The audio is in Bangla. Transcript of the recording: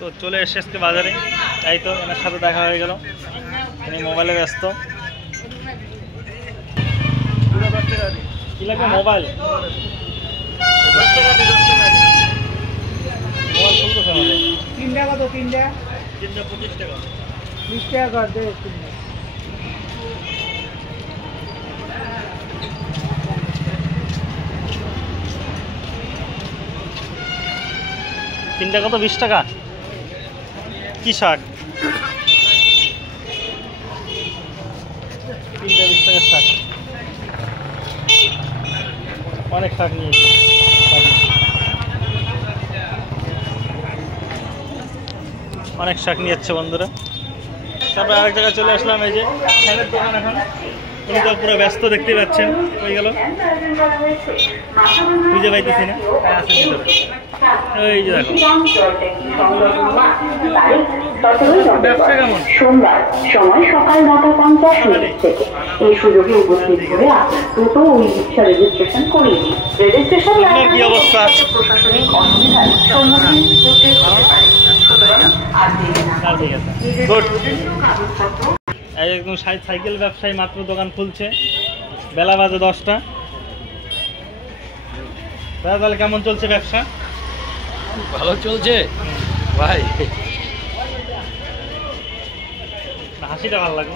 তো চলে এসে আজকে বাজারে, তাই তো এনার সাথে দেখা হয়ে গেল। তিনি মোবাইলে ব্যস্ত। কি লাগবে? মোবাইল খুলতেছে আমাদের। 3 টাকা তো 3 টাকা 25 টাকা 20 টাকা কর দে। 3 টাকা তো 20 টাকা। কি শাক? 3 টা 20 টাকার শাক। অনেক শাক নিয়েছি। অনেক শাক নিয়ে যাচ্ছে বন্ধুরা। তারপরে আরেক জায়গায় চলে আসলাম, এই যে ফ্যানের দোকান। এখন উনি তো পুরো ব্যস্ত, দেখতে পাচ্ছেন। হয়ে গেল বুঝতে পাইতেছি না। এই যে দেখো ব্যবসা কেমন। সোমবার সময় সকাল 9:50 থেকে এই সুযোগে উপস্থিত হয়ে দ্রুত ওই রিক্সা রেজিস্ট্রেশন করিয়ে নিন। রেজিস্ট্রেশন কি অবস্থা? প্রশাসনিক অসুবিধার সম্মুখীন হতে হতে পারে। ঠিক আছে, গুড। একদম সাইকেল ব্যবসায়ী মাত্র দোকান খুলছে, বেলা বাজে 10টা। তাহলে কেমন চলছে ব্যবসা? ভালো চলছে ভাই। হাসিটা ভালো লাগে।